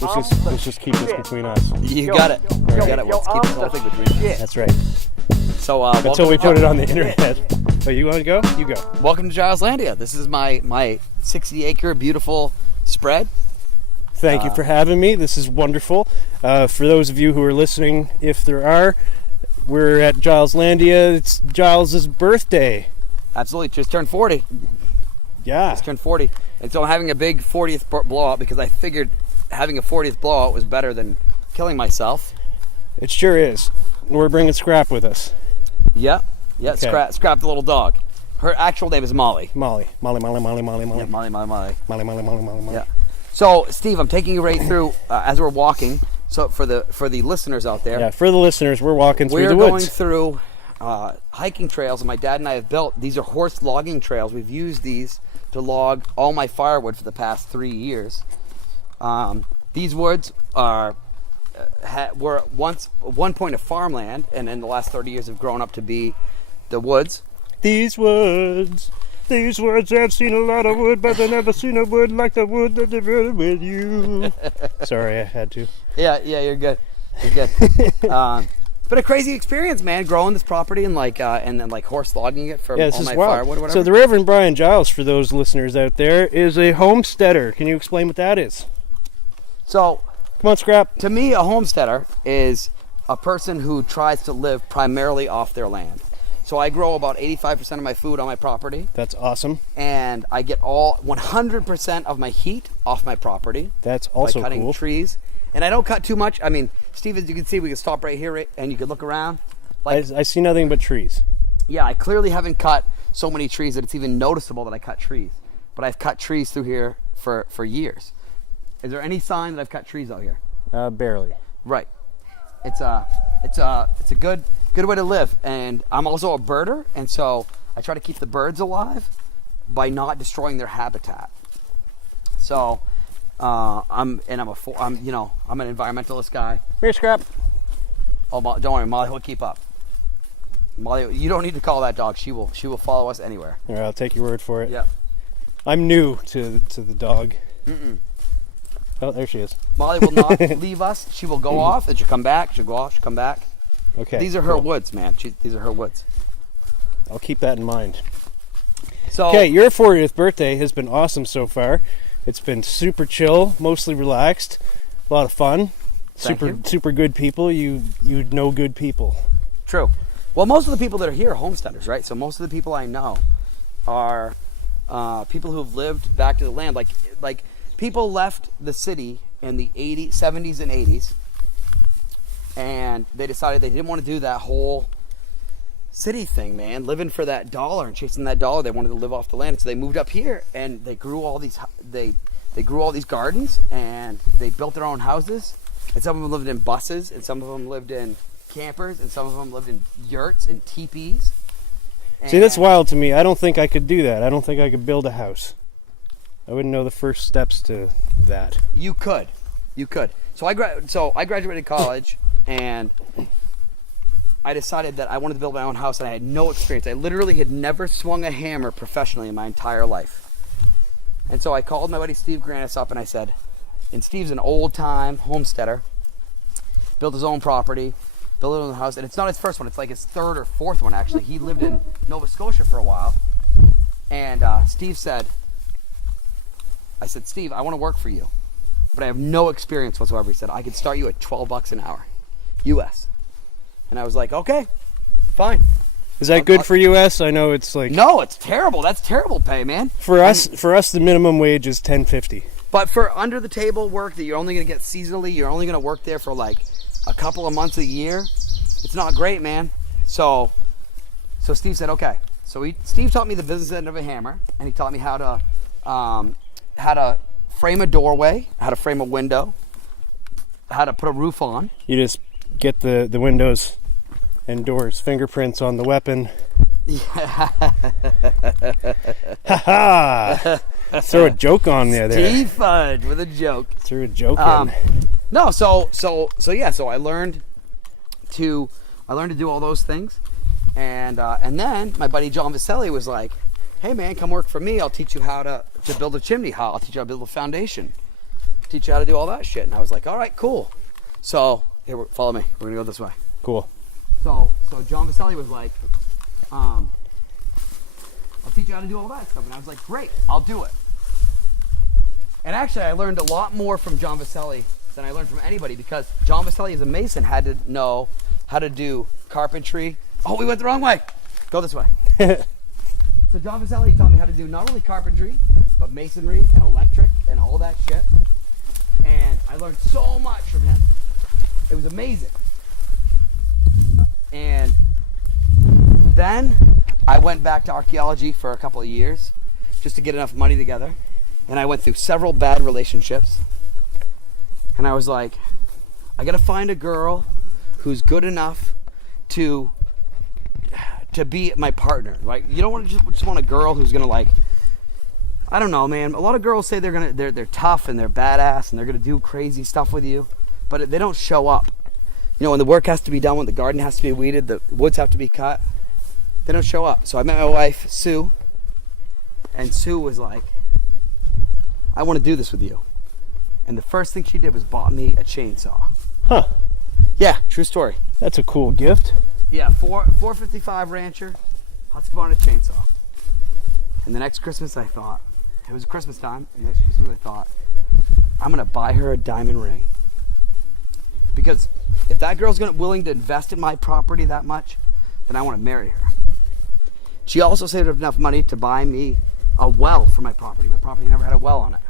Let's just keep this between us. You got it. You got it. Let's keep the whole thing between us. That's right. So until we put it on the internet. Oh, you want to go? You go. Welcome to Gileslandia. This is my 60-acre beautiful spread. Thank you for having me. This is wonderful. For those of you who are listening, if there are, we're at Gileslandia. It's Giles's birthday. Absolutely. Just turned 40. Yeah. Just turned 40. And so I'm having a big 40th blowout because I figured having a 40th blowout was better than killing myself. It sure is. We're bringing Scrap with us. Yeah. Yeah, okay. Scrap the little dog. Her actual name is Molly. Molly. Yeah, Molly. Yeah. So, Steve, I'm taking you right through as we're walking. So, for the listeners out there. Yeah, for the listeners, we're walking through the woods. woods. We're going through hiking trails that my dad and I have built. These are horse logging trails. We've used these to log all my firewood for the past 3 years. These woods were once at one point a farmland, and in the last 30 years have grown up to be the woods. These woods have seen a lot of wood, but they've never seen a wood like the wood that they've built with you. Sorry, I had to. Yeah, you're good. You're good. It's been a crazy experience, man, growing this property and then horse logging it for all my firewood or whatever. So the Reverend Brian Giles, for those listeners out there, is a homesteader. Can you explain what that is? So, come on, Scrap. To me, a homesteader is a person who tries to live primarily off their land. So I grow about 85% of my food on my property. That's awesome. And I get all 100% of my heat off my property. That's also by cutting cool. trees. And I don't cut too much. I mean, Steve, as you can see, we can stop right here and you can look around. I see nothing but trees. Yeah, I clearly haven't cut so many trees that it's even noticeable that I cut trees. But I've cut trees through here for years. Is there any sign that I've cut trees out here? Barely. Right. It's a good way to live, and I'm also a birder, and so I try to keep the birds alive by not destroying their habitat. So I'm an environmentalist guy. Here, Scrap. Oh, don't worry, Molly will keep up. Molly, you don't need to call that dog. She will follow us anywhere. All right, I'll take your word for it. Yeah. I'm new to the dog. Oh, there she is. Molly will not leave us. She will go off, and she'll come back. She'll go off, she'll come back. Okay. These are her woods, man. These are her woods. I'll keep that in mind. So, okay, your 40th birthday has been awesome so far. It's been super chill, mostly relaxed, a lot of fun. Super good people. You know good people. True. Well, most of the people that are here are homesteaders, right? So most of the people I know are people who have lived back to the land. Like people left the city in the 70s and 80s, and they decided they didn't want to do that whole city thing, man, living for that dollar and chasing that dollar. They wanted to live off the land, so they moved up here and they grew all these gardens, and they built their own houses, and some of them lived in buses, and some of them lived in campers, and some of them lived in yurts and teepees. See, that's wild to me. I don't think I could do that. I don't think I could build a house. I wouldn't know the first steps to that. You could. So I graduated college, and I decided that I wanted to build my own house, and I had no experience. I literally had never swung a hammer professionally in my entire life. And so I called my buddy Steve Granis up, and I said, and Steve's an old-time homesteader, built his own property, built his own house, and it's not his first one. It's like his third or fourth one, actually. He lived in Nova Scotia for a while. And Steve said, Steve, I want to work for you, but I have no experience whatsoever. He said, I could start you at $12 an hour, US. And I was like, okay, fine. Is that good for US? I know it's like... No, it's terrible. That's terrible pay, man. For us, the minimum wage is $10.50. But for under the table work that you're only going to get seasonally, you're only going to work there for like a couple of months a year. It's not great, man. So Steve said, okay. So Steve taught me the business end of a hammer, and he taught me how to frame a doorway, how to frame a window, how to put a roof on. You just get the windows and doors fingerprints on the weapon. Ha ha! Throw a joke on there. Steve Fudge with a joke. Threw a joke in. No, so I learned to do all those things, and then my buddy John Vaselli was like, "Hey man, come work for me. I'll teach you how to build a chimney. I'll teach you how to build a foundation." teach you how to do all that shit. And I was like, all right, cool. So here, follow me. We're gonna go this way. Cool. So John Vaselli was like, I'll teach you how to do all that stuff. And I was like, great, I'll do it. And actually, I learned a lot more from John Vaselli than I learned from anybody, because John Vaselli as a mason had to know how to do carpentry. Oh, we went the wrong way. Go this way. So John Vaselli taught me how to do not only carpentry, but masonry and electric and all that shit. And I learned so much from him. It was amazing. And then I went back to archaeology for a couple of years just to get enough money together. And I went through several bad relationships. And I was like, I gotta find a girl who's good enough to be my partner. Like, you don't want to just want a girl who's gonna, like, I don't know, man. A lot of girls say they're tough and they're badass and they're gonna do crazy stuff with you, but they don't show up. You know, when the work has to be done, when the garden has to be weeded, the woods have to be cut, they don't show up. So I met my wife, Sue, and Sue was like, I want to do this with you. And the first thing she did was bought me a chainsaw. Huh. Yeah, true story. That's a cool gift. Yeah, 455 Rancher, Husqvarna chainsaw. And the next Christmas I thought, it was Christmas time, and next Christmas I thought, I'm gonna buy her a diamond ring. Because if that girl's willing to invest in my property that much, then I want to marry her. She also saved up enough money to buy me a well for my property. My property never had a well on it.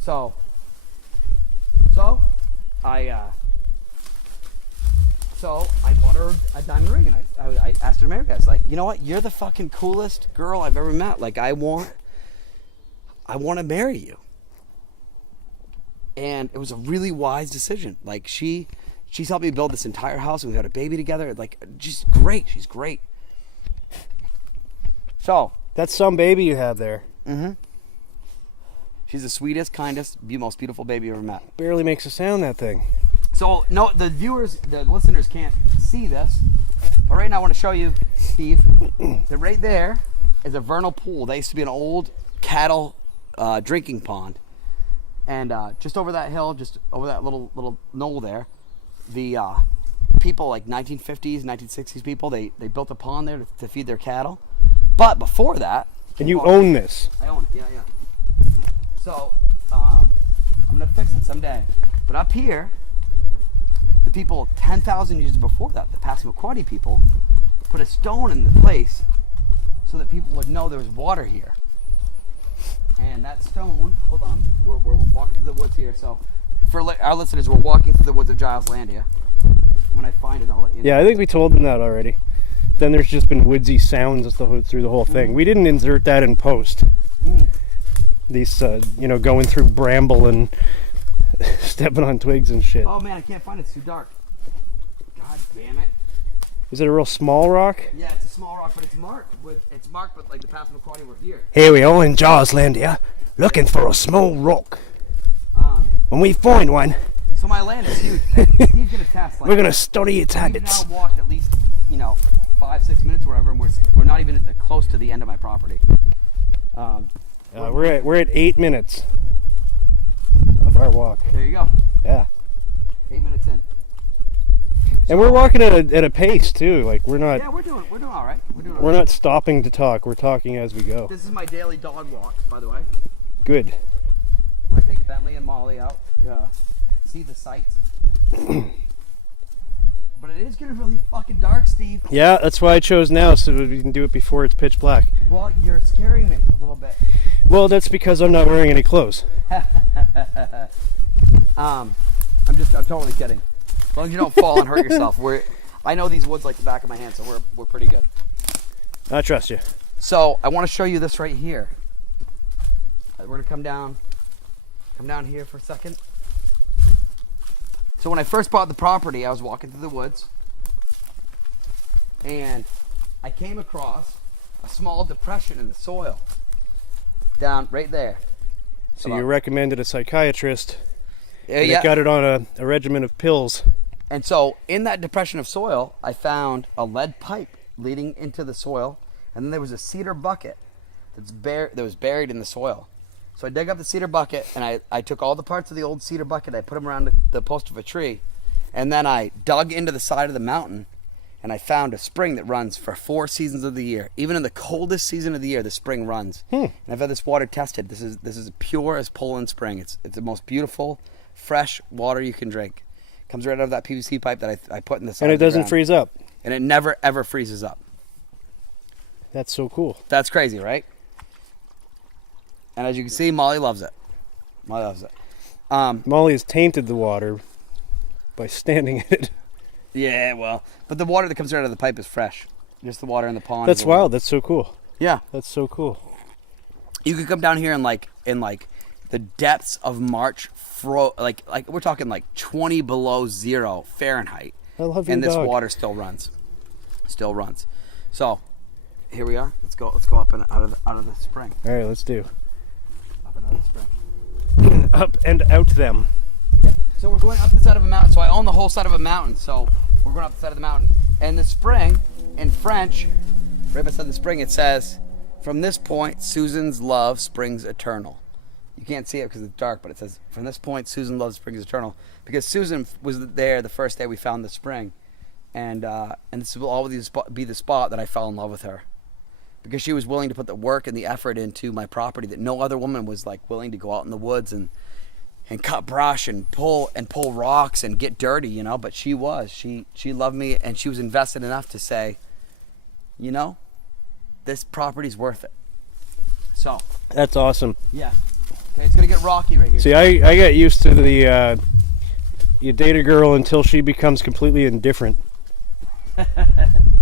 So I bought her a diamond ring, and I asked her to marry me. I was like, you know what? You're the fucking coolest girl I've ever met. Like, I want to marry you. And it was a really wise decision. Like, she's helped me build this entire house, and we had a baby together. Like, she's great. She's great. So That's some baby you have there. Mm-hmm. She's the sweetest, kindest, most beautiful baby you ever met. Barely makes a sound, that thing. So, no, the listeners can't see this, but right now I want to show you, Steve, that right there is a vernal pool. That used to be an old cattle drinking pond. And just over that hill, just over that little knoll there, the people, like 1950s, 1960s people, they built a pond there to feed their cattle. But before that... And you own this. I own it, yeah. So, I'm going to fix it someday. But up here, the people 10,000 years before that, the Passamaquoddy people, put a stone in the place so that people would know there was water here. And that stone, hold on, we're walking through the woods here. So for our listeners, we're walking through the woods of Giles Landia. When I find it, I'll let you know. Yeah, I think we told them that already. Then there's just been woodsy sounds through the whole thing. We didn't insert that in post. These, going through bramble and stepping on twigs and shit. Oh man, I can't find it. It's too dark. God damn it. Is it a real small rock? Yeah, it's a small rock, but it's marked with like the Passamaquoddy were here. Here we are in Jarslandia, looking for a small rock. When we find one, so my land is huge. Steve's gonna test. Like, we're gonna study its habits. We've now walked at least 5-6 minutes or whatever, and we're not even close to the end of my property. We're at 8 minutes of our walk. There you go. Yeah. 8 minutes in. And we're walking at a pace too. Like we're not. Yeah, we're doing all right. We're not stopping to talk. We're talking as we go. This is my daily dog walk, by the way. Good. I take Bentley and Molly out, see the sights. But it is getting really fucking dark, Steve. Yeah, that's why I chose now, so we can do it before it's pitch black. Well, you're scaring me a little bit. Well, that's because I'm not wearing any clothes. I'm totally kidding. As long as you don't fall and hurt yourself. I know these woods like the back of my hand, so we're pretty good. I trust you. So I want to show you this right here. We're gonna come down here for a second. So when I first bought the property, I was walking through the woods, and I came across a small depression in the soil down right there. So you recommended a psychiatrist. Yeah. It got it on a regimen of pills. And so in that depression of soil, I found a lead pipe leading into the soil, and then there was a cedar bucket that was buried in the soil. So I dug up the cedar bucket, and I took all the parts of the old cedar bucket, I put them around the post of a tree, and then I dug into the side of the mountain, and I found a spring that runs for 4 seasons of the year. Even in the coldest season of the year, the spring runs. And I've had this water tested. This is pure as Poland spring. It's the most beautiful, fresh water you can drink. Comes right out of that PVC pipe that I put in the side And it of the doesn't ground. freeze up. And it never, ever freezes up. That's so cool. That's crazy, right? And as you can see, Molly loves it. Molly loves it. Molly has tainted the water by standing in it. Yeah, well, but the water that comes right out of the pipe is fresh. Just the water in the pond. That's wild. That's so cool. Yeah. That's so cool. You could come down here in like the depths of March, like we're talking like 20 below zero Fahrenheit. I love your and this dog. water still runs. Still runs. So, here we are. Let's go up and out of the spring. All right, let's do. Up and out of the spring. Up and out them. So we're going up the side of a mountain. So I own the whole side of a mountain. So we're going up the side of the mountain. And the spring, in French, right beside the spring, it says, "From this point, Susan's love springs eternal." You can't see it because it's dark, but it says, "From this point, Susan's love springs eternal." Because Susan was there the first day we found the spring. And this will always be the spot that I fell in love with her. Because she was willing to put the work and the effort into my property that no other woman was like willing to go out in the woods and cut brush and pull rocks and get dirty, you know. But she loved me, and she was invested enough to say, you know, this property's worth it. So That's awesome. yeah, okay, it's gonna get rocky right here. See, I got used to the you date a girl until she becomes completely indifferent.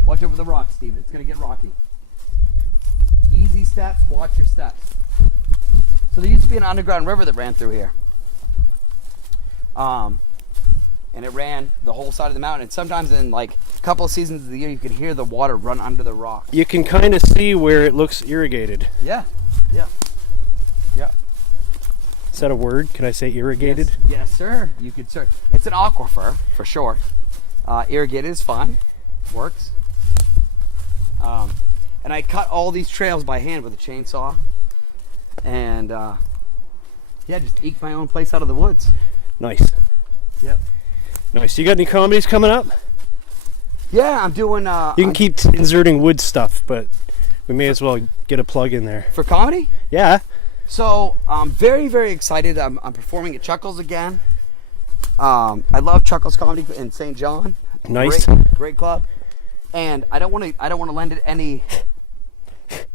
Watch over the rocks, Steve. It's gonna get rocky. Easy steps. Watch your steps. So there used to be an underground river that ran through here. And it ran the whole side of the mountain. And sometimes in like a couple of seasons of the year, you could hear the water run under the rocks. You can kind of see where it looks irrigated. Yeah, yeah, yeah. Is that a word? Can I say irrigated? Yes, sir. You could, sir. It's an aquifer for sure. Irrigated is fine. Works. And I cut all these trails by hand with a chainsaw. And yeah, just eke my own place out of the woods. Nice. Yep. Nice. You got any comedies coming up? Yeah, I'm doing. You can keep inserting wood stuff, but we may as well get a plug in there. For comedy? Yeah. So I'm very, very excited. I'm performing at Chuckles again. I love Chuckles Comedy in St. John. Nice. Great club. And I don't want to lend it any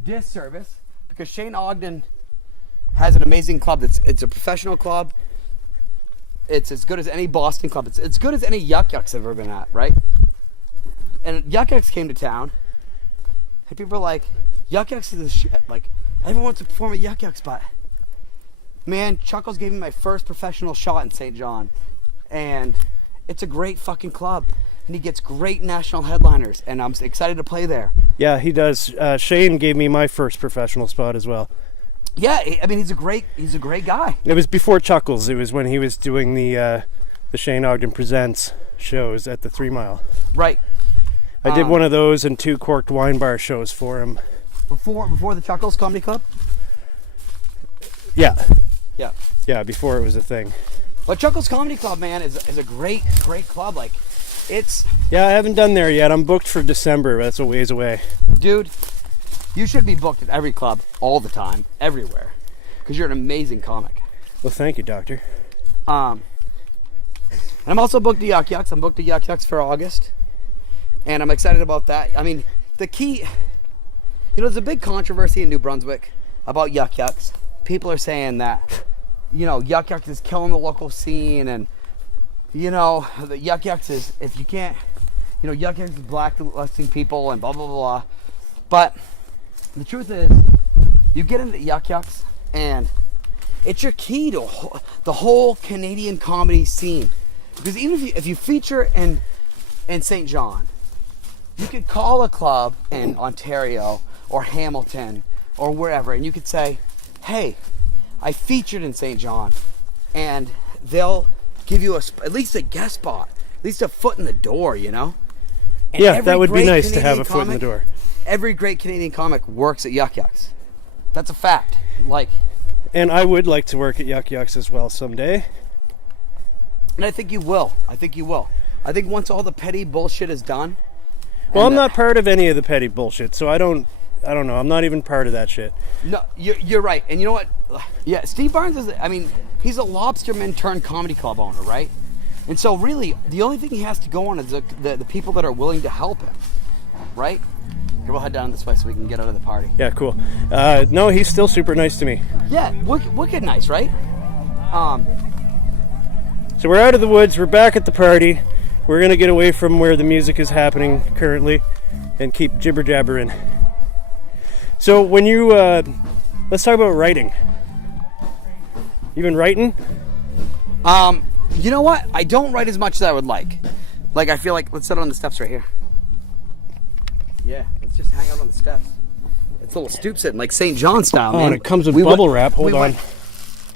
disservice because Shane Ogden has an amazing club. It's a professional club. It's as good as any Boston club. It's as good as any Yuck Yucks I've ever been at, right? And Yuck Yucks came to town, and people are like, Yuck Yucks is the shit. Like, everyone wants to perform at Yuck Yucks, but man, Chuckles gave me my first professional shot in St. John, and it's a great fucking club, and he gets great national headliners, and I'm excited to play there. Yeah, he does. Shane gave me my first professional spot as well. Yeah, I mean he's a great guy. It was before Chuckles. It was when he was doing the Shane Ogden Presents shows at the 3 Mile. Right. I did one of those and 2 Corked Wine Bar shows for him. Before the Chuckles Comedy Club? Yeah. Yeah. Yeah, before it was a thing. But Chuckles Comedy Club, man, is a great club. Like, it's... Yeah, I haven't done there yet. I'm booked for December. That's a ways away. Dude, you should be booked at every club all the time, everywhere. Because you're an amazing comic. Well, thank you, doctor. And I'm also booked to Yuck Yucks. I'm booked to Yuck Yucks for August. And I'm excited about that. I mean, the key... You know, there's a big controversy in New Brunswick about Yuck Yucks. People are saying that, you know, Yuck Yucks is killing the local scene, and, you know, the Yuck Yucks is, if you can't, you know, Yuck Yucks is blacklisting people and blah, blah, blah, blah. But the truth is, you get into Yuck Yucks, and it's your key to the whole Canadian comedy scene. Because even if you feature in St. John, you could call a club in Ontario or Hamilton or wherever, and you could say, hey, I featured in St. John, and they'll give you at least a guest spot, at least a foot in the door, you know? And Yeah, that would be nice to Canadian have a foot in the door. Every great Canadian comic works at Yuck Yucks. That's a fact. Like, And I would like to work at Yuck Yucks as well someday. And I think you will. I think once all the petty bullshit is done. Well, I'm not part of any of the petty bullshit, so I don't know. I'm not even part of that shit. No, you're right. And you know what? Yeah, Steve Barnes he's a lobsterman turned comedy club owner, right? And so really, the only thing he has to go on is the people that are willing to help him, right? Here, we'll head down this way so we can get out of the party. Yeah, cool. No, he's still super nice to me. Yeah, wicked nice, right? So we're out of the woods. We're back at the party. We're going to get away from where the music is happening currently and keep jibber-jabbering. So when you... let's talk about writing. You been writing? You know what? I don't write as much as I would like. Like, I feel like... Let's sit on the steps right here. Yeah, let's just hang out on the steps. It's a little stoop sitting, like St. John style, man. Oh, and it comes with bubble wrap. Hold on.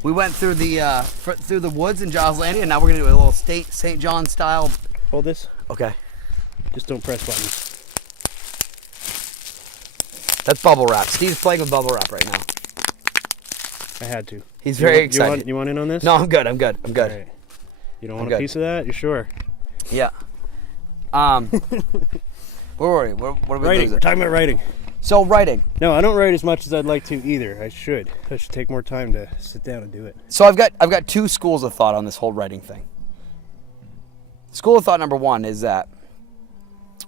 We went through the woods in Giles Landing, and now we're going to do a little St. John style... Hold this. Okay. Just don't press buttons. That's bubble wrap. Steve's playing with bubble wrap right now. I had to. He's very excited. You want in on this? No, I'm good. All right. You don't want a piece of that? You sure? Yeah. Where were we? What are we writing. We're talking about writing. So writing. No, I don't write as much as I'd like to either. I should take more time to sit down and do it. So I've got two schools of thought on this whole writing thing. School of thought number one is that,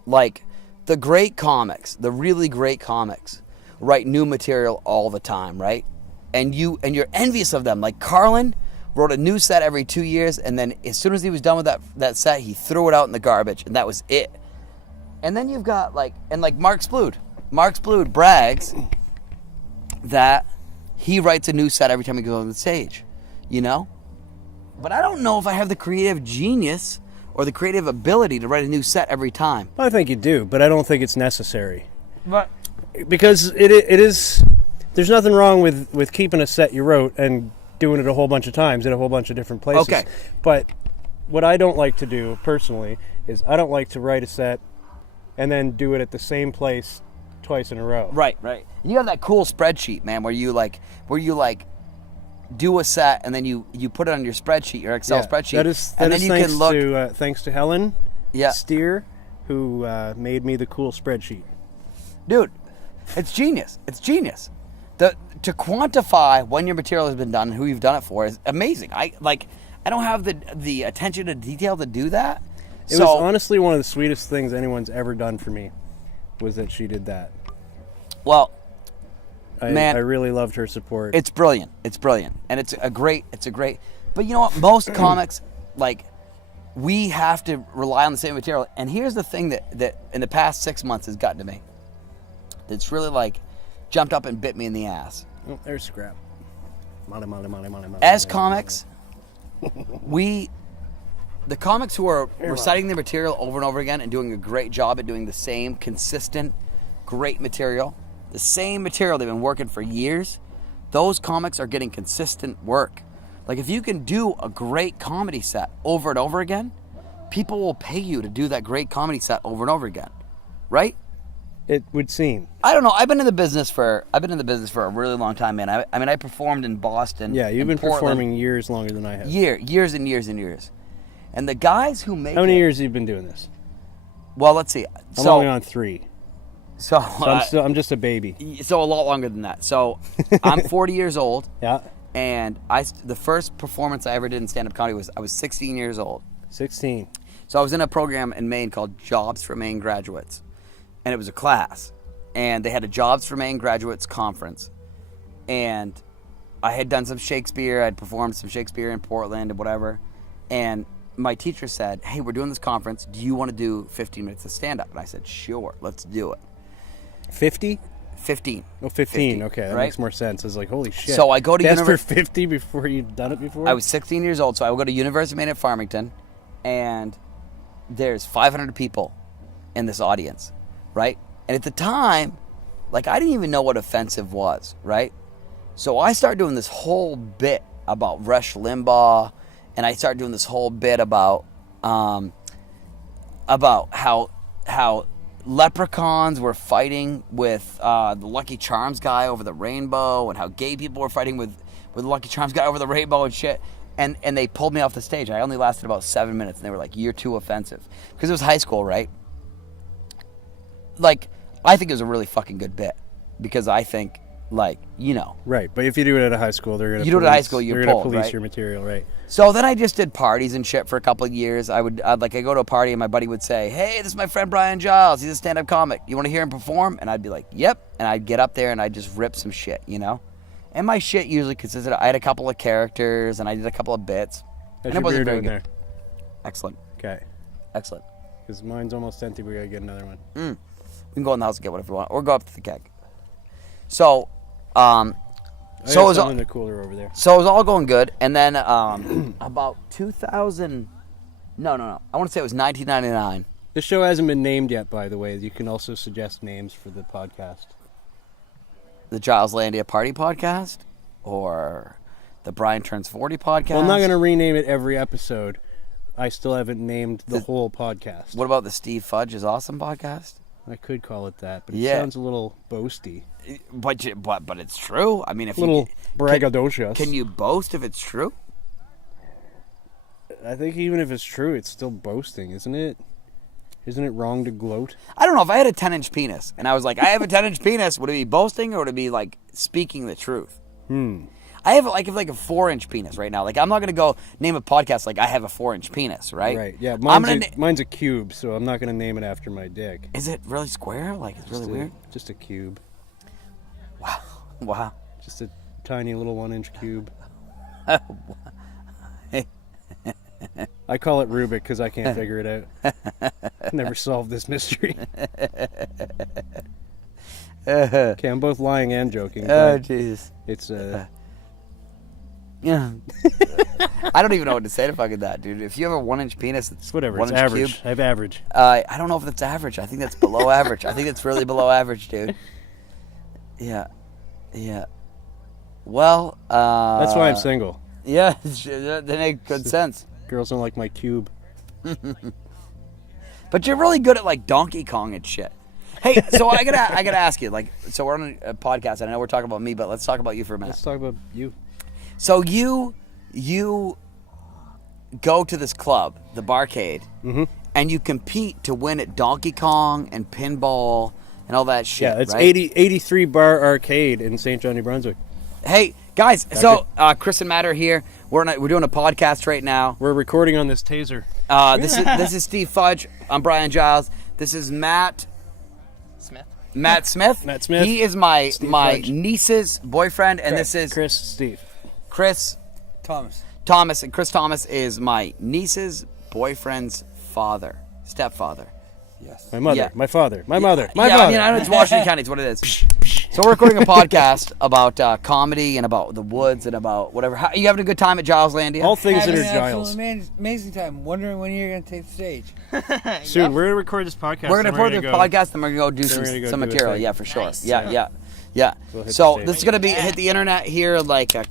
like, the great comics, the really great comics, write new material all the time, right? And you're envious of them. Like Carlin wrote a new set every 2 years, and then as soon as he was done with that set, he threw it out in the garbage, and that was it. And then you've got like Mark Splood. Mark Splood brags that he writes a new set every time he goes on the stage, you know? But I don't know if I have the creative genius or the creative ability to write a new set every time. I think you do, but I don't think it's necessary. But because it is, there's nothing wrong with keeping a set you wrote and doing it a whole bunch of times in a whole bunch of different places. Okay. But what I don't like to do personally is I don't like to write a set and then do it at the same place twice in a row. Right. And you have that cool spreadsheet, man, where you do a set and then you put it on your spreadsheet, your Excel spreadsheet. That is thanks to Helen Steer, who made me the cool spreadsheet. Dude, it's genius. To quantify when your material has been done and who you've done it for is amazing. I don't have the attention to detail to do that. It was honestly one of the sweetest things anyone's ever done for me, was that she did that. Well, I really loved her support. It's brilliant. And it's a great, but you know what? Most comics, like, we have to rely on the same material. And here's the thing that in the past 6 months has gotten to me. That's really like jumped up and bit me in the ass. Oh, there's scrap. Money. As comics, the comics who are reciting their material over and over again and doing a great job at doing the same consistent, great material, the same material they've been working for years, those comics are getting consistent work. Like, if you can do a great comedy set over and over again, people will pay you to do that great comedy set over and over again, right? It would seem. I don't know. I've been in the business for a really long time, man. I mean, I performed in Boston. Yeah, you've been Portland, performing years longer than I have. Years and years and years. And the guys who make How many years have you been doing this? Well, let's see. I'm only on 3. So I'm just a baby. So a lot longer than that. So I'm 40 years old. Yeah. And the first performance I ever did in stand-up comedy I was 16 years old. 16. So I was in a program in Maine called Jobs for Maine Graduates. And it was a class. And they had a Jobs for Maine Graduates conference. And I had done some Shakespeare. I'd performed some Shakespeare in Portland and whatever. And my teacher said, hey, we're doing this conference. Do you want to do 15 minutes of stand-up? And I said, sure, let's do it. 50? 15. Oh, 15. Okay, that makes more sense. I was like, holy shit. So I go to for 50 before you've done it before? I was 16 years old, so I would go to University of Maine at Farmington, and there's 500 people in this audience, right? And at the time, like, I didn't even know what offensive was, right? So I started doing this whole bit about Rush Limbaugh, and I started doing this whole bit about how leprechauns were fighting with the Lucky Charms guy over the rainbow, and how gay people were fighting with with the Lucky Charms, got over the rainbow and shit. And they pulled me off the stage. I only lasted about 7 minutes, and they were like, "You're too offensive," because it was high school, right? Like, I think it was a really fucking good bit, because I think, like, you know. Right, but if you do it at a high school, they're gonna. You do it at high school, they're you're gonna pulled, police right? your material, right? So then I just did parties and shit for a couple of years. I'd go to a party and my buddy would say, "Hey, this is my friend Brian Giles. He's a stand-up comic. You want to hear him perform?" And I'd be like, "Yep." And I'd get up there and I'd just rip some shit, you know. And my shit usually consisted of, I had a couple of characters and I did a couple of bits. How's And your it wasn't beer very doing good. there? Excellent. Okay. Excellent. Because mine's almost empty. We gotta get another one. We can go in the house and get whatever we want, or go up to the keg. So, so I it got was some in the cooler over there. So it was all going good, and then about 2000, no, I want to say it was 1999. The show hasn't been named yet, by the way. You can also suggest names for the podcast. The Giles Landia Party Podcast, or the Brian Turns 40 Podcast. Well, I'm not gonna rename it every episode. I still haven't named the whole podcast. What about the Steve Fudge is Awesome Podcast? I could call it that, but it Yeah. sounds a little boasty. But it's true. I mean, if A little you braggadocious. can you boast if it's true? I think even if it's true, it's still boasting, isn't it? Isn't it wrong to gloat? I don't know. If I had a 10-inch penis and I was like, I have a 10-inch penis, would it be boasting or would it be like speaking the truth? I have like a 4-inch penis right now. Like, I'm not gonna go name a podcast like I have a 4-inch penis, right? Right. Yeah. I'm Mine's a cube, so I'm not gonna name it after my dick. Is it really square? Like, it's really weird. Just a cube. Wow. Just a tiny little 1-inch cube. I call it Rubik because I can't figure it out. Never solved this mystery. Okay, I'm both lying and joking. Oh, but Jesus. It's Yeah. I don't even know what to say to fucking that, dude. If you have a 1-inch penis, it's whatever. It's 1-inch average. cube. I have average. I don't know if that's average. I think that's below average. I think that's really below average, dude. Yeah. Well, That's why I'm single. Yeah, that makes good sense. Girls don't like my cube. But you're really good at like Donkey Kong and shit. Hey, so I gotta ask you, like, so we're on a podcast, and I know we're talking about me, but let's talk about you for a minute. Let's talk about you. So you go to this club, the Barcade, and you compete to win at Donkey Kong and pinball and all that shit. Yeah, it's right? 83 Bar Arcade in St. John, New Brunswick. Hey guys, so Chris and Matt are here. We're doing a podcast right now. We're recording on this taser. This is Steve Fudge. I'm Brian Giles. This is Matt Smith. Matt Smith. He is my Fudge. niece's boyfriend, and Correct. this is Chris Steve. Chris Thomas, and Chris Thomas is my niece's boyfriend's stepfather. Yes. My mother. Yeah. My father. My mother. My yeah, father. I mean, I know it's Washington County. It's what it is. So we're recording a podcast about comedy and about the woods and about whatever. How, you having a good time at Giles Landia? All things that Having are an Giles. absolute amazing time. Wondering when you're going to take the stage. Soon. We're going to record this podcast. We're going to and record this go- podcast and we're going to go do Then we're gonna go some do a material. thing. Yeah, for sure. Nice. Yeah. We'll hit So the this is stage. going to hit the internet here like a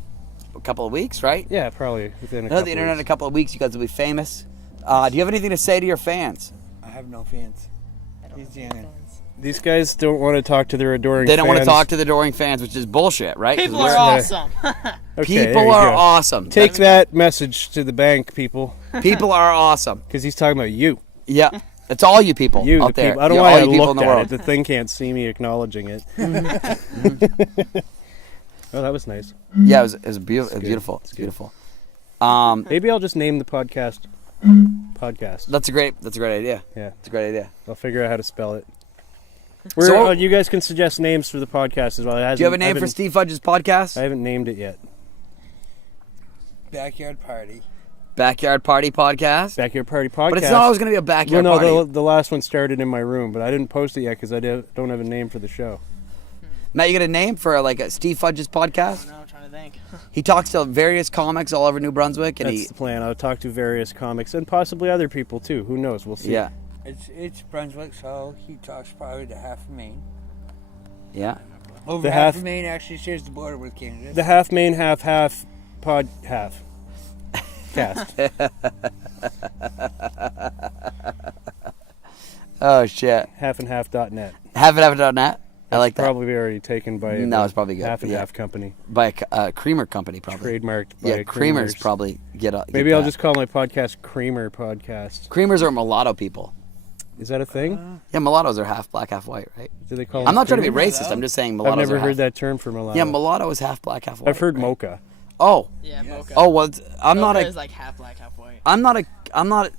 couple of weeks, right? Yeah, probably within a Hit couple the internet in a weeks. couple of weeks. You guys will be famous. Do you have anything to say to your fans? I have no fans. He's the youngin'. These guys don't want to talk to their adoring They don't want to fans. talk to the adoring fans, which is bullshit, right? 'Cause People we're- are awesome. Okay, there People you are go. awesome. Take that message to the bank, people. People are awesome. Because he's talking about you. Yeah. It's all you people You, out the there. people. I don't Yeah, know why all I you people looked in the at world. it. The thing can't see me acknowledging it. Oh, that was nice. Yeah, it was beautiful. good. Beautiful. It's It's good. beautiful. Maybe I'll just name the podcast podcast. That's a great idea. Yeah, It's a great idea. I'll figure out how to spell it. So- You guys can suggest names for the podcast as well. Do you have a name for Steve Fudge's podcast? I haven't named it yet. Backyard party. Backyard Party Podcast. Backyard Party Podcast. But it's not always going to be a Well, backyard no, party. the last one started in my room, but I didn't post it yet because I don't have a name for the show. Matt, you got a name for like a Steve Fudge's podcast? No, I'm trying to think. He talks to various comics all over New Brunswick, and That's the plan. I'll talk to various comics and possibly other people too. Who knows? We'll see. yeah, It's Brunswick, so he talks probably to half of Maine. yeah. Over The half half- of Maine actually shares the border with Canada. The half main, half pod half cast. Oh shit. halfandhalf.net. Have it, have it on that. I like that. Probably already taken by No, it's probably good. half and Yeah. half company. By a creamer company, probably. Trademarked by Yeah, creamers probably get Maybe I'll that. just call my podcast Creamer Podcast. Creamers are mulatto people. Is that a thing? Yeah, mulattoes are half black, half white, right? Do they call I'm them not trying to be creamers? racist. I'm just saying mulattoes I've never are heard half. that term for mulatto. Yeah, mulatto is half black, half white. I've heard right? mocha. Oh. Yeah, mocha. Oh, well, I'm not Mocha a... is like half black, half white. I'm not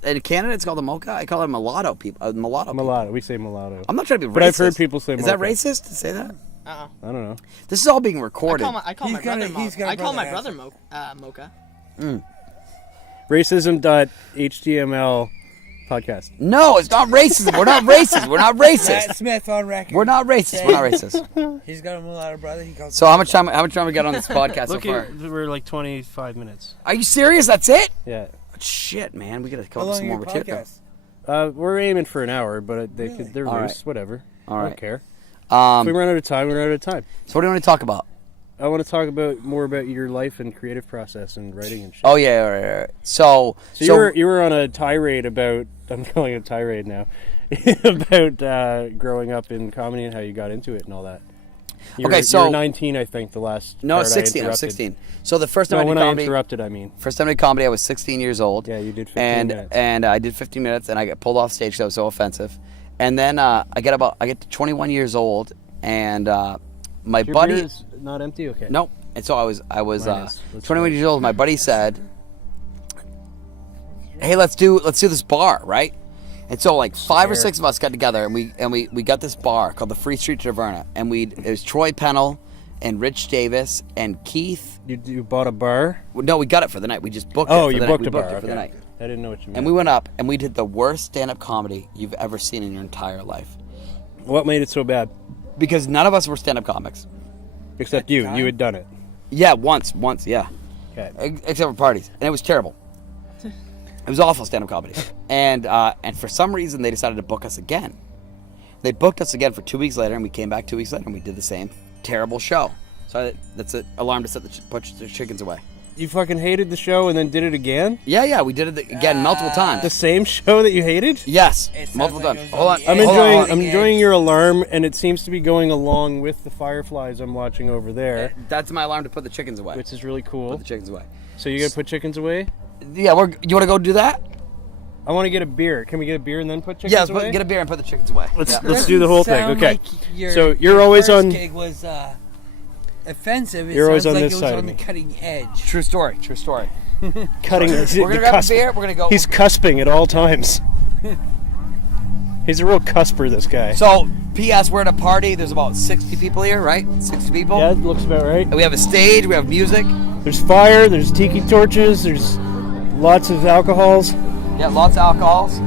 in Canada. It's called a mocha. I call it mulatto people. Mulatto. Mulatto. We say mulatto. I'm not trying to be racist. But I've heard people say Is that mocha. racist to say that? I don't know. This is all being recorded. I call my brother mocha. Racism.html podcast. No, it's not racist. We're not racist. We're not racist. Matt Smith on record. We're not racist. We're not racist. He's got a mulatto brother. He calls So how much time we got on this podcast Look so far? at, we're like 25 minutes. Are you serious? That's it? Yeah. Shit, man, we gotta How come up with long some are more your material. podcasts? We're aiming for an hour, but they're All loose. right. Whatever. All I right. don't care. If we run out of time, we run out of time. So what do you want to talk about? I want to talk more about your life and creative process and writing and shit. Oh yeah, right. So you were on a tirade about, I'm calling it a tirade now, about growing up in comedy and how you got into it and all that. You were 19, I think, the last No, part 16. I was 16. So the first time No, I did when comedy, I interrupted, I mean. first time I did comedy, I was 16 years old. Yeah, you did 15 minutes. And I did 15 minutes, and I got pulled off stage because I was so offensive. And then I get to 21 years old, and my Your buddy. beer is not empty? Okay. Nope. And so I was Mine is. Let's 21 go. years old. My buddy said, "Hey, let's do this bar, right?" And so like 5 or 6 of us got together, and we got this bar called the Free Street Taverna, and it was Troy Pennell and Rich Davis and Keith. You bought a bar? No, we got it for the night. We just booked it. Oh, for you the booked night. a We booked bar. it for the Okay. night. I didn't know what you meant. And we went up and we did the worst stand-up comedy you've ever seen in your entire life. What made it so bad? Because none of us were stand-up comics. Except you. You had done it. Yeah, once, yeah. Okay. Except for parties, and it was terrible. It was awful stand-up comedy, and for some reason they decided to book us again. They booked us again for 2 weeks later, and we came back 2 weeks later, and we did the same terrible show. So that's an alarm to put the chickens away. You fucking hated the show and then did it again? Yeah, we did it again multiple The times. same show that you hated? Yes, It sounds multiple like times. it was Hold on on, the I'm edge. hold on, enjoying hold on. I'm enjoying your alarm, and it seems to be going along with the fireflies I'm watching over there, That's my alarm to put the chickens away. which is really Put cool. the chickens away. So you gotta put chickens away? Yeah, you want to go do that? I want to get a beer. Can we get a beer and then put chickens Yeah, let's away? get a beer and put the chickens away. Let's Yeah. let's do the whole thing. Sound Okay. like your- So you're your always first on. gig was offensive. It You're always sounds on like this it was side on of the me. cutting edge. True story. True story. Cutting. We're gonna grab a beer. We're gonna go. He's cusping at all times. He's a real cusper, this guy. So, P.S. We're at a party. There's about 60 people here, right? 60 people. Yeah, it looks about right. And we have a stage. We have music. There's fire. There's tiki torches. There's lots of alcohols. Yeah, lots of alcohols.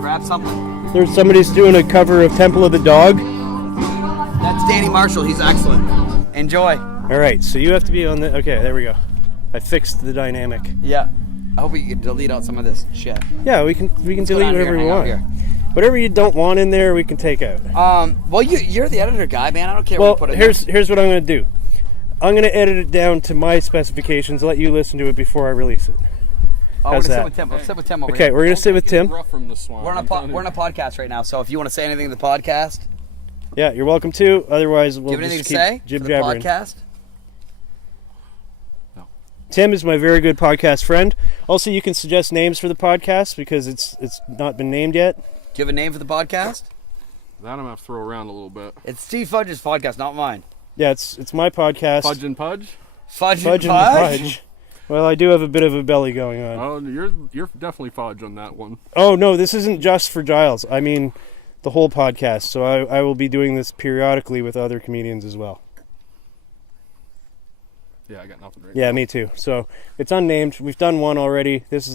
Grab something. There's somebody's doing a cover of Temple of the Dog. That's Danny Marshall. He's excellent. Enjoy. All right, so you have to be on the. Okay, there we go. I fixed the dynamic. Yeah. I hope we can delete out some of this shit. Yeah, we can delete on whatever here, we hang out want. here. Whatever you don't want in there, we can take out. Well, you're the editor guy, man. I don't care Well, what you put in here's what I'm going to do. I'm going to edit it down to my specifications. Let you listen to it before I release it. there. We're how's gonna that? sit with Tim. Let's sit with Tim over Okay, here. we're going to sit with Tim. Rough from the swamp. We're on a podcast right now, so if you want to say anything to the podcast, Yeah, you're welcome to. Otherwise, we'll do you have just anything keep to say for the jib-jabbering. podcast? Tim is my very good podcast friend. Also, you can suggest names for the podcast because it's not been named yet. Do you have a name for the podcast? That I'm gonna have to throw around a little bit. It's Steve Fudge's podcast, not mine. Yeah, it's my podcast. Fudge and Pudge. Fudge Fudge and and Fudge. Fudge. Well, I do have a bit of a belly going on. Oh, you're definitely Fudge on that one. Oh no, this isn't just for Giles. I mean, the whole podcast. So I will be doing this periodically with other comedians as well. Yeah, I got nothing right. Yeah, me too. So it's unnamed. We've done one already. This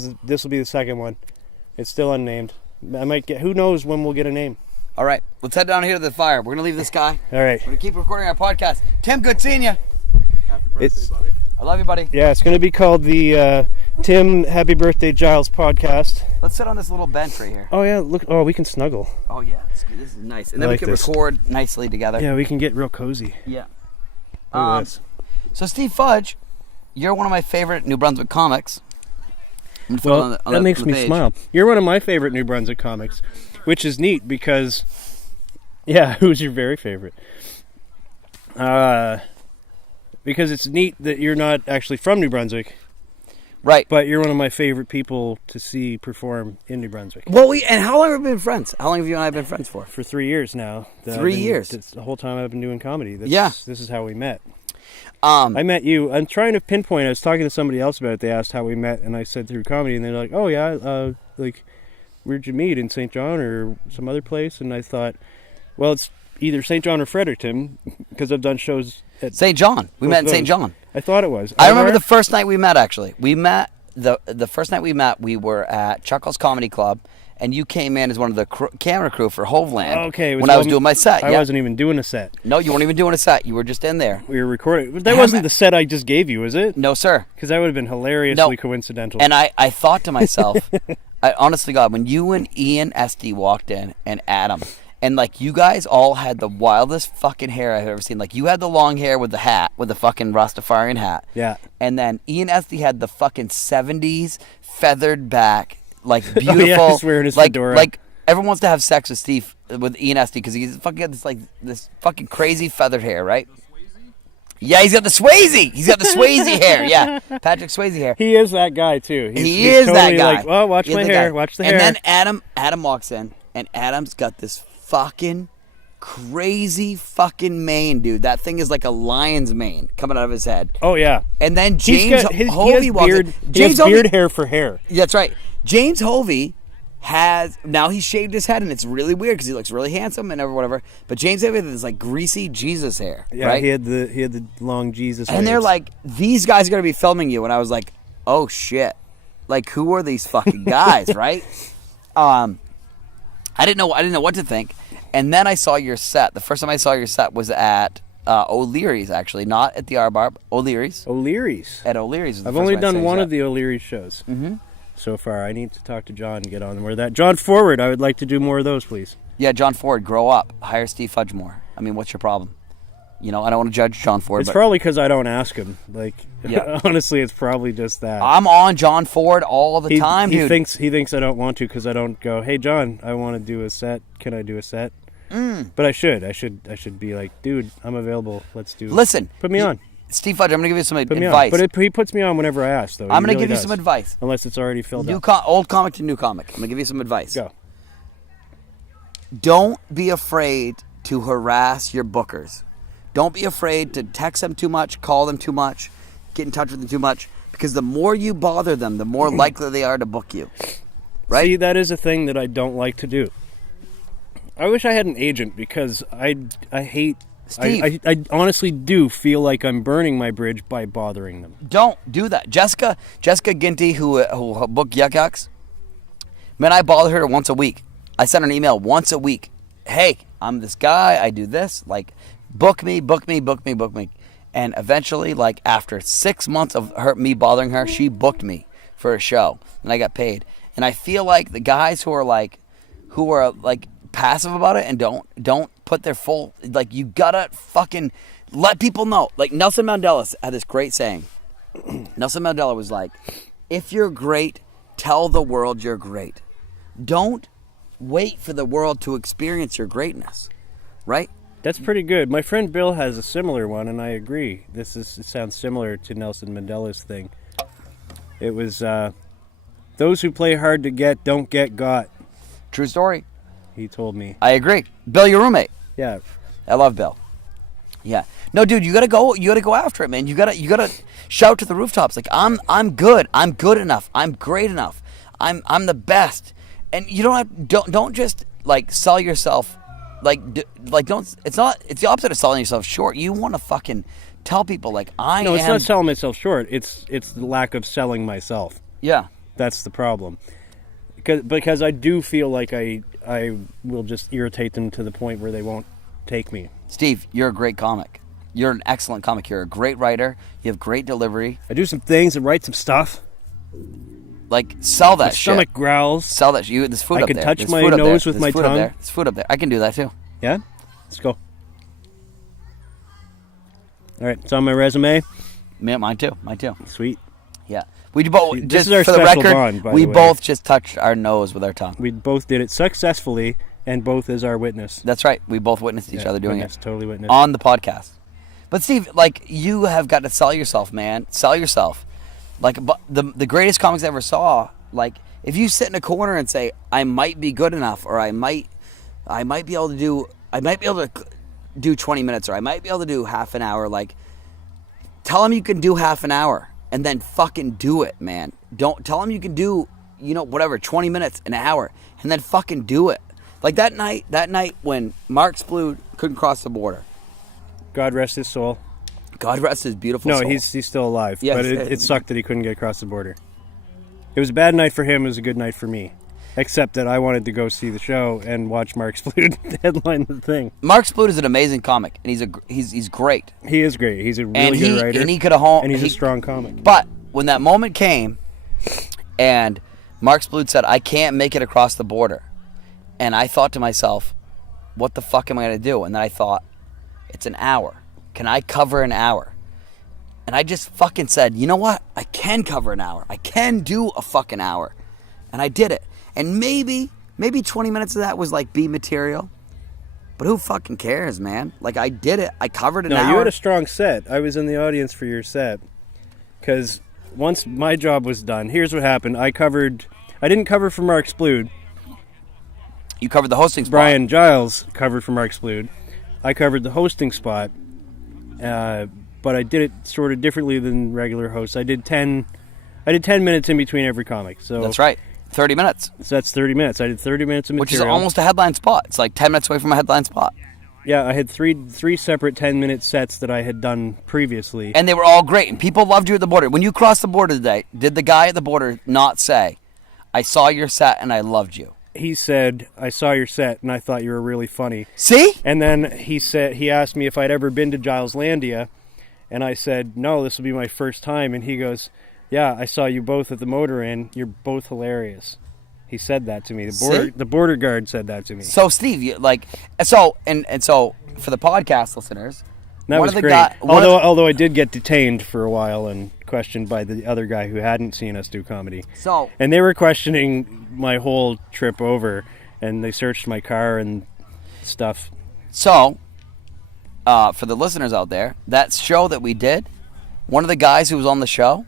will be the second one. It's still unnamed. I might get. Who knows when we'll get a name? All right, let's head down here to the fire. We're gonna leave this guy. All right. We're gonna keep recording our podcast. Tim, good seeing you. Happy birthday, It's- buddy. I love you, buddy. Yeah, it's going to be called the Tim Happy Birthday Giles podcast. Let's sit on this little bench right here. Oh yeah, look. Oh, we can snuggle. Oh yeah, this is nice. And then I we like can this. record nicely together. Yeah, we can get real cozy. Yeah. Look at this. So Steve Fudge, you're one of my favorite New Brunswick comics. I'm gonna throw it Well, on that makes on the me page. smile. You're one of my favorite New Brunswick comics. which is neat because, yeah, who's your very favorite? Because it's neat that you're not actually from New Brunswick. Right. But you're one of my favorite people to see perform in New Brunswick. Well, and how long have we been friends? How long have you and I been friends for? For 3 years now. 3 years? It's the whole time I've been doing comedy. Yeah. This is how we met. I met you. I'm trying to pinpoint. I was talking to somebody else about it. They asked how we met, and I said through comedy, and they're like, oh, yeah, like, where'd you meet? In St. John or some other place? And I thought, well, it's either St. John or Fredericton, because I've done shows at St. John. We met in St. John. I thought it was. I remember the first night we met, actually. We met, the first night we met, we were at Chuckles Comedy Club, and you came in as one of the camera crew for Hoveland. Okay. When I was doing my set. I wasn't even doing a set. No, you weren't even doing a set. You were just in there. We were recording. But that wasn't the set I just gave you, was it? No, sir. Because that would have been hilariously coincidental. And I thought to myself, honestly, God, when you and Ian Esty walked in, and Adam, and like you guys all had the wildest fucking hair I've ever seen. Like you had the long hair with the hat, with the fucking Rastafarian hat. Yeah. And then Ian Esty had the fucking 70s feathered back, like beautiful. Oh, yeah, he's wearing his fedora. Like everyone wants to have sex with Steve, with Ian Esty, because he's fucking got this fucking crazy feathered hair, right? Yeah, he's got the Swayze. He's got the Swayze hair. Yeah, Patrick Swayze hair. He is that guy too. He is totally that guy. Like, oh, watch my hair. Watch the hair. And then Adam walks in, and Adam's got this fucking crazy fucking mane, dude. That thing is like a lion's mane coming out of his head. Oh yeah. And then James Hovey walks in. James beard hair for hair. Yeah, that's right. James Hovey now he's shaved his head, and it's really weird because he looks really handsome and whatever. But James Hovey has like greasy Jesus hair. Yeah, right? he had the long Jesus. And they're like, these guys are gonna be filming you, and I was like, oh shit, like who are these fucking guys, right? I didn't know what to think. And then I saw your set. The first time I saw your set was at O'Leary's, actually, not at the R-Barb. O'Leary's. O'Leary's. At O'Leary's. I've only done one of the O'Leary's shows so far. I need to talk to John and get on more of that. John Forward, I would like to do more of those, please. Yeah, John Ford, grow up. Hire Steve Fudge more. I mean, what's your problem? You know, I don't want to judge John Ford. It's probably because I don't ask him. Like, yeah. Honestly, it's probably just that. I'm on John Ford all the time, dude. He thinks I don't want to because I don't go, hey, John, I want to do a set. Can I do a set? But I should be like, dude, I'm available. Let's do it. Listen. Put me on. Steve Fudge, I'm going to give you some advice. But he puts me on whenever I ask, though. I'm going to give you some advice. Unless it's already filled up. Old comic to new comic. I'm going to give you some advice. Go. Don't be afraid to harass your bookers. Don't be afraid to text them too much, call them too much, get in touch with them too much, because the more you bother them, the more likely they are to book you. Right? See, that is a thing that I don't like to do. I wish I had an agent because I hate... Steve. I honestly do feel like I'm burning my bridge by bothering them. Don't do that. Jessica Ginty, who booked Yuck Yucks, man, I bother her once a week. I send her an email once a week. Hey, I'm this guy. I do this. Like, book me. And eventually, like, after 6 months of me bothering her, she booked me for a show, and I got paid. And I feel like the guys who are passive about it and don't put their full, like, you gotta fucking let people know. Like, Nelson Mandela had this great saying. Nelson Mandela was like, if you're great, tell the world you're great. Don't wait for the world to experience your greatness, right? That's pretty good. My friend Bill has a similar one, and I agree. It sounds similar to Nelson Mandela's thing. It was, those who play hard to get don't get got. True story. He told me. I agree. Bill, your roommate. Yeah. I love Bill. Yeah. No, dude, you gotta go after it, man. You gotta shout to the rooftops. Like, I'm good. I'm good enough. I'm great enough. I'm the best. And you don't just like sell yourself. It's the opposite of selling yourself short. You want to fucking tell people like No, it's not selling myself short. It's the lack of selling myself. Yeah. That's the problem. Because I do feel like I will just irritate them to the point where they won't take me. Steve, you're a great comic. You're an excellent comic. You're a great writer. You have great delivery. I do some things and write some stuff. Like, sell that my shit. stomach growls. Sell that shit. There's food up there. I can touch my nose with my tongue. There's food up there. I can do that too. Yeah? Let's go. All right, it's on my resume. Yeah, mine too. Sweet. Yeah. We both This just is our for the special record. bond, by We the way. both just touched our nose with our tongue. We both did it successfully, and both as our witness. That's right. We both witnessed each other doing witness, it Totally witness. on the podcast. But Steve, like, you have got to sell yourself, man. Sell yourself. Like, but the greatest comics I ever saw. Like, if you sit in a corner and say, "I might be good enough," or I might be able to do 20 minutes, or I might be able to do half an hour. Like, tell them you can do half an hour, and then fucking do it, man. Don't tell them you can do, whatever, 20 minutes, an hour, and then fucking do it. Like that night when Mark Splood couldn't cross the border. God rest his soul. God rest his beautiful No, soul. he's still alive. Yes. But it sucked that he couldn't get across the border. It was a bad night for him. It was a good night for me. Except that I wanted to go see the show and watch Mark Splood headline the thing. Mark Splood is an amazing comic, and he's great. He is great. He's a really good writer. And he could have and he's a strong comic. But when that moment came, and Mark Splood said, "I can't make it across the border," and I thought to myself, "What the fuck am I going to do?" And then I thought, it's an hour. Can I cover an hour? And I just fucking said, you know what? I can cover an hour. I can do a fucking hour. And I did it. And maybe 20 minutes of that was like B material. But who fucking cares, man? Like, I did it. I covered an hour. No, you had a strong set. I was in the audience for your set. Because once my job was done, here's what happened. I didn't cover for Mark Splood. You covered the hosting spot. Brian Giles covered for Mark Splood. I covered the hosting spot. But I did it sort of differently than regular hosts. I did 10 minutes in between every comic. So That's right. 30 minutes. So that's 30 minutes. I did 30 minutes of material. Which is almost a headline spot. It's like 10 minutes away from a headline spot. Yeah, I had three separate 10-minute sets that I had done previously. And they were all great. And people loved you at the border. When you crossed the border today, did the guy at the border not say, "I saw your set and I loved you"? He said, "I saw your set and I thought you were really funny." See? And then he asked me if I'd ever been to Gileslandia, and I said, "No, this will be my first time." And he goes, "Yeah, I saw you both at the Motor Inn. You're both hilarious." He said that to me. The border guard said that to me. So Steve, so for the podcast listeners, that was great. Although I did get detained for a while and questioned by the other guy who hadn't seen us do comedy. And they were questioning my whole trip over, and they searched my car and stuff. So, for the listeners out there, that show that we did, one of the guys who was on the show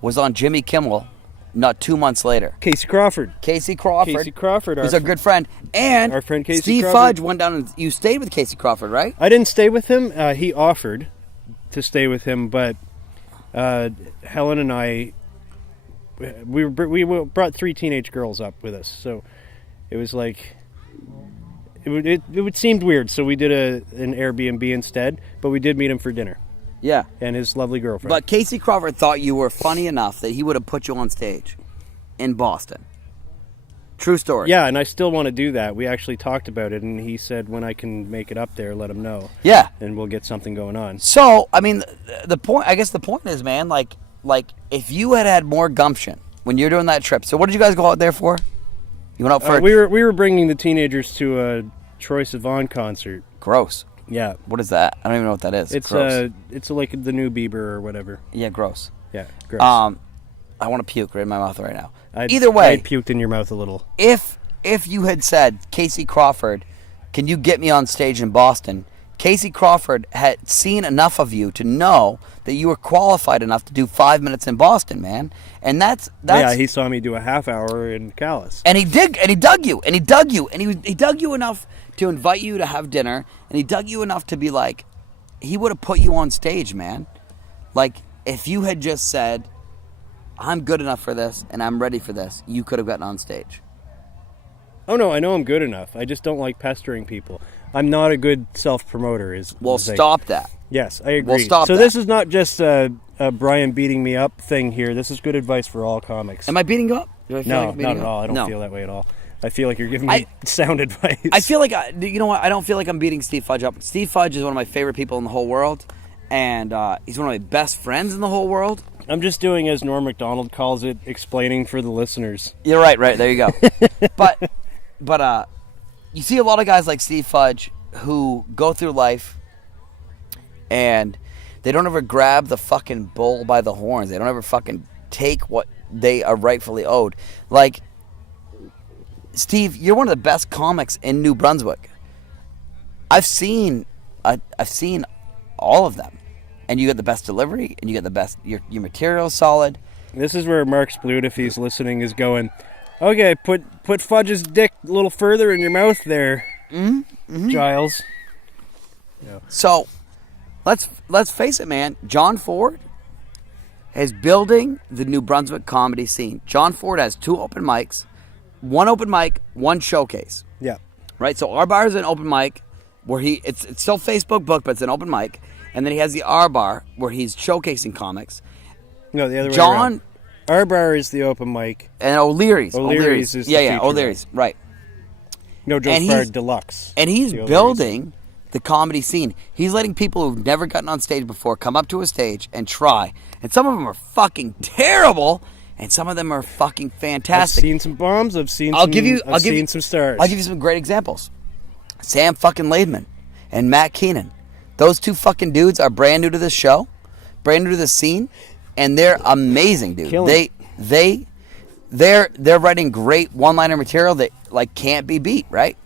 was on Jimmy Kimmel not 2 months later. Casey Crawford. Who's a good friend. And our friend Casey Steve Crawford. Fudge went down and you stayed with Casey Crawford, right? I didn't stay with him. He offered to stay with him, but Helen and I, we brought 3 teenage girls up with us, so it was like it seemed weird. So we did an Airbnb instead, but we did meet him for dinner. Yeah. And his lovely girlfriend. But Casey Crawford thought you were funny enough that he would have put you on stage in Boston. True story. Yeah, and I still want to do that. We actually talked about it, and he said when I can make it up there, let him know. Yeah. And we'll get something going on. So, I mean, the point is, man, like if you had more gumption when you're doing that trip. So what did you guys go out there for? You went out for we were bringing the teenagers to a Troye Sivan concert. Gross. Yeah. What is that? I don't even know what that is. It's gross. It's like the new Bieber or whatever. Yeah, gross. Yeah, gross. I want to puke right in my mouth right now. Either way, I puked in your mouth a little. If you had said, Casey Crawford, can you get me on stage in Boston? Casey Crawford had seen enough of you to know that you were qualified enough to do 5 minutes in Boston, man. And that's yeah. He saw me do a half hour in Calais, and he dug you enough to invite you to have dinner, and he dug you enough to be like, he would have put you on stage, man. Like, if you had just said, "I'm good enough for this and I'm ready for this," you could have gotten on stage. Oh no, I know I'm good enough. I just don't like pestering people. I'm not a good self-promoter. Stop that. Yes, I agree. Well, stop so that. This is not just a Brian beating me up thing here. This is good advice for all comics. Am I beating you up? No, not at all. I don't feel that way at all. I feel like you're giving me sound advice. I feel like, you know what? I don't feel like I'm beating Steve Fudge up. Steve Fudge is one of my favorite people in the whole world, and he's one of my best friends in the whole world. I'm just doing, as Norm Macdonald calls it, explaining for the listeners. You're right. There you go. But you see a lot of guys like Steve Fudge who go through life and they don't ever grab the fucking bull by the horns. They don't ever fucking take what they are rightfully owed. Like, Steve, you're one of the best comics in New Brunswick. I've seen all of them, and you get the best delivery, and you get the best. Your material's solid. This is where Mark Sploot, if he's listening, is going. Okay, put Fudge's dick a little further in your mouth there, Giles. Yeah. So, let's face it, man. John Ford is building the New Brunswick comedy scene. John Ford has 2 open mics, 1 open mic, 1 showcase. Yeah. Right. So our bar is an open mic where it's still Facebook book, but it's an open mic, and then he has the R bar where he's showcasing comics. No, the other way John. around. Our bar is the open mic. And O'Leary's. O'Leary's is the feature O'Leary's, right. No Joe's Bar Deluxe. And he's building the comedy scene. He's letting people who've never gotten on stage before come up to a stage and try. And some of them are fucking terrible, and some of them are fucking fantastic. I've seen some bombs. I've seen some stars. I'll give you some great examples. Sam fucking Laidman and Matt Keenan. Those 2 fucking dudes are brand new to this show, brand new to this scene. And they're amazing, dude. They're writing great one-liner material that like can't be beat, right?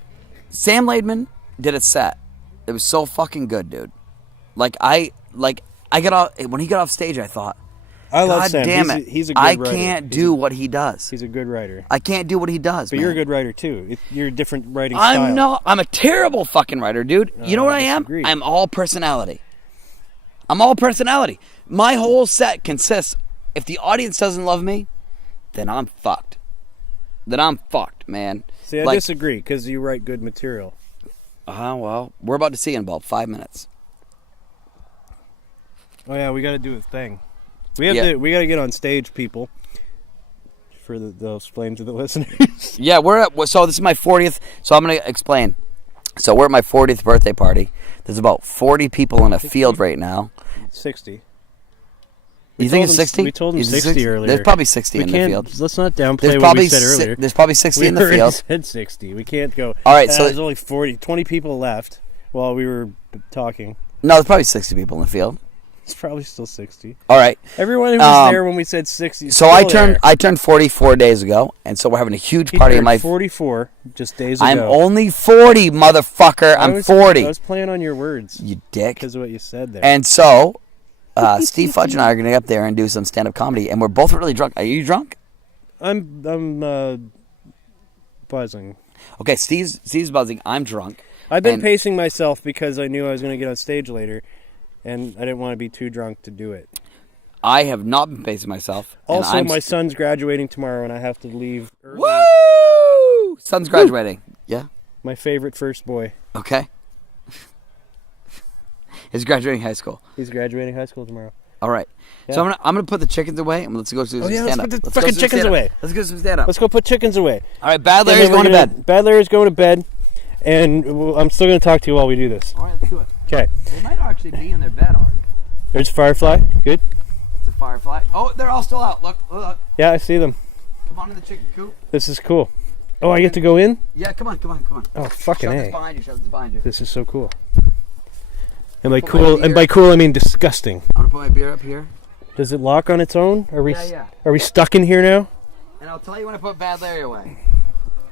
Sam Laidman did a set. It was so fucking good, dude. I got off when he got off stage. I thought, I love God Sam. damn it, He's a good writer. I can't do what he does. He's a good writer. I can't do what he does. But man. you're a good writer too. You're a different writing style. I'm not. I'm a terrible fucking writer, dude. You know what I am? disagree. I'm all personality. I'm all personality. My whole set consists, if the audience doesn't love me, then I'm fucked. Then I'm fucked, man. See, I disagree, because you write good material. Well, we're about to see in about 5 minutes. Oh yeah, we got to do a thing. We got to get on stage, people. They'll explain to the listeners. Yeah, so this is my 40th, so I'm going to explain. So we're at my 40th birthday party. There's about 40 people in a field right now. 60. You think it's 60? We told them 60 earlier. There's probably 60 in the field. Let's not downplay what we said earlier. There's probably 60 in the field. We said 60. We can't go, all right, so there's only 20 people left while we were talking. No, there's probably 60 people in the field. It's probably still 60. All right. Everyone who was there when we said 60. So I turned 44 days ago, and so we're having a huge party in my 44 just days ago. I'm only 40, motherfucker. I'm 40. I was playing on your words. You dick. Because of what you said there. And so Steve Fudge and I are going to get up there and do some stand-up comedy, and we're both really drunk. Are you drunk? I'm buzzing. Okay, Steve's buzzing. I'm drunk. I've been pacing myself because I knew I was going to get on stage later, and I didn't want to be too drunk to do it. I have not been pacing myself. Also, my son's graduating tomorrow, and I have to leave early. Woo! Son's graduating. Yeah. My favorite first boy. Okay. He's graduating high school. He's graduating high school tomorrow. All right. Yeah. So I'm gonna put the chickens away, and let's go do some stand-up. Let's put the fucking chickens away. Let's go some stand-up. Let's go put chickens away. All right, Bad Larry's going to bed. Bad Larry's going to bed, and I'm still going to talk to you while we do this. All right, let's do it. Okay. They might actually be in their bed already. There's a firefly. Good. It's a firefly. Oh, they're all still out. Look. Yeah, I see them. Come on in the chicken coop. This is cool. Oh, I get to go in? Yeah, come on. Oh, fucking A. Shove this behind you. This is so cool. And by cool, I mean disgusting. I'm gonna put my beer up here. Does it lock on its own? Are we Yeah. Are we stuck in here now? And I'll tell you when I put Bad Larry away.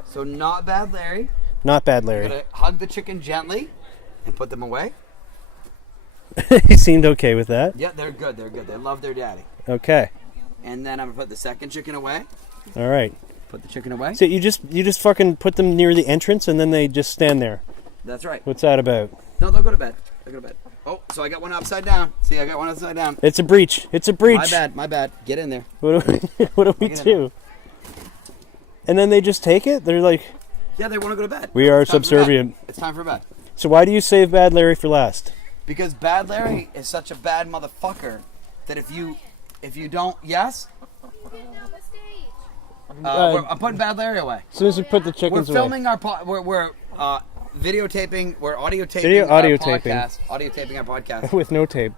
So not Bad Larry. Not Bad You're Larry. gonna hug the chicken gently and put them away. He seemed okay with that. Yeah, they're good. They love their daddy. Okay. And then I'm gonna put the second chicken away. All right. Put the chicken away. So you just fucking put them near the entrance and then they just stand there. That's right. What's that about? No, they'll go to bed. Oh, so I got one upside down. See, I got one upside down. It's a breach. My bad. Get in there. What do we do? And then they just take it? They're like... Yeah, they want to go to bed. We are subservient. It's time for bed. So why do you save Bad Larry for last? Because Bad Larry is such a bad motherfucker that if you don't... Yes? I'm putting Bad Larry away. As soon as we put the chickens away. We're filming our... We're videotaping. We're audio taping our podcast. With no tape.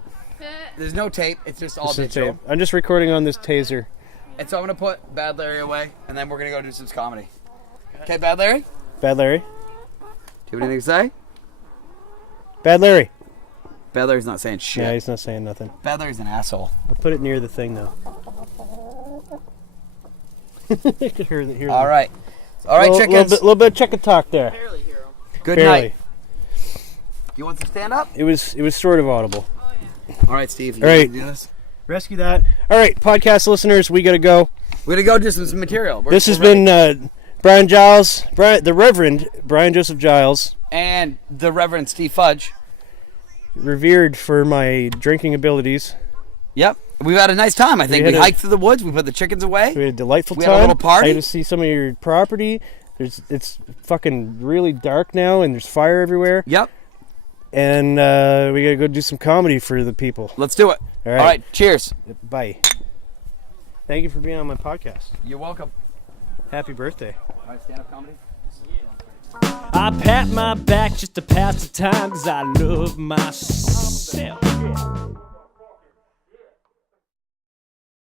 There's no tape. It's just all digital. I'm just recording on this taser. And so I'm going to put Bad Larry away, and then we're going to go do some comedy. Okay, Bad Larry? Bad Larry? Do you have anything to say? Bad Larry. Bad Larry's not saying shit. Yeah, he's not saying nothing. Bad Larry's an asshole. I'll put it near the thing, though. I could hear them. All right. All right, chickens. Little bit of chicken talk there. Barely hear 'em. Good Barely. night. You want some stand up? It was sort of audible. All right, Steve. You All right. wanna do this? Rescue that. All right, podcast listeners, we gotta go. We're gonna go do some material. This has been Brian Giles, the Reverend Brian Joseph Giles, and the Reverend Steve Fudge. revered for my drinking abilities. Yep. We've had a nice time, I think. had We a- hiked through the woods. We put the chickens away. We had a delightful We time. had a little party. I got to see some of your property. It's fucking really dark now, and there's fire everywhere. Yep. And we gotta go do some comedy for the people. Let's do it. All right. All right. Cheers. Bye. Thank you for being on my podcast. You're welcome. Happy birthday. All right, stand-up comedy. I pat my back just to pass the time, 'cause I love myself.